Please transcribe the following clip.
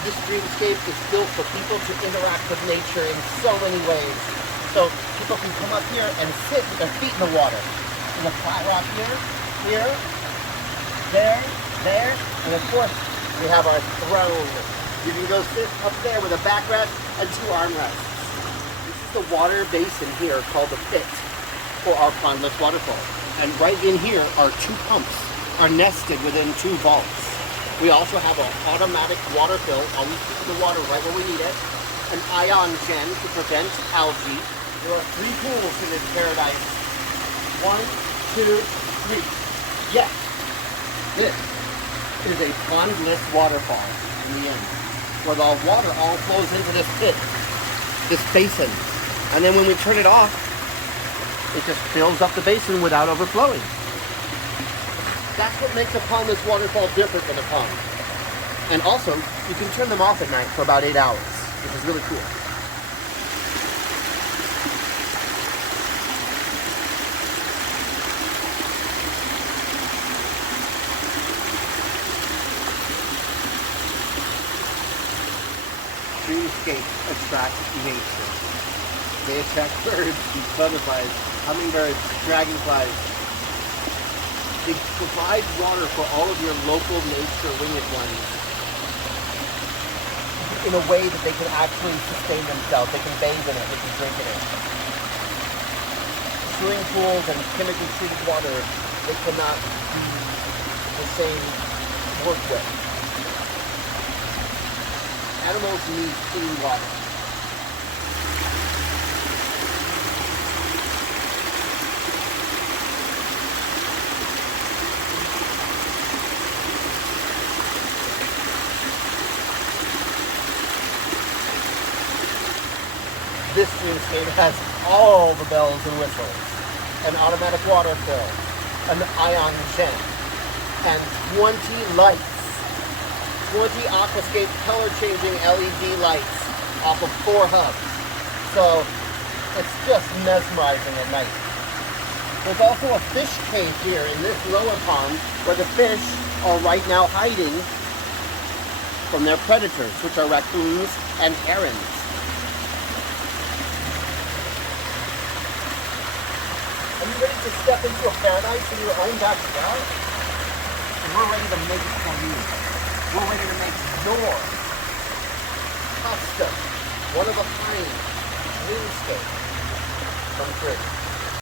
This dreamscape is built for people to interact with nature in so many ways. So people can come up here and sit with their feet in the water. There's a flat rock here, there, and of course we have our throne. You can go sit up there with a backrest and 2 armrests. This is the water basin here called the pit for our pondless waterfall. And right in here are 2 pumps, are nested within 2 vaults. We also have an automatic water fill, always keep the water right where we need it, an ion gen to prevent algae. There are 3 pools in this paradise. 1, 2, 3. Yes, this is a pondless waterfall in the end, where the water all flows into this pit, this basin. And then when we turn it off, it just fills up the basin without overflowing. That's what makes a pondless waterfall different than a pond. And also, you can turn them off at night for about 8 hours, which is really cool. Dreamscapes attract nature. They attract birds, butterflies, hummingbirds, dragonflies. They provide water for all of your local nature winged ones in a way that they can actually sustain themselves. They can bathe in it, they can drink in it. Swimming pools and chemically treated water, they cannot be the same work with. Animals need clean water. This dreamscape has all the bells and whistles, an automatic water fill, an ion gen, and 20 lights, 20 aquascape color-changing LED lights off of 4 hubs. So it's just mesmerizing at night. There's also a fish cave here in this lower pond where the fish are right now hiding from their predators, which are raccoons and herons. Are you ready to step into a paradise in your own backyard? And we're ready to make it for you. We're ready to make your custom, one-of-a-kind dreamscape come true.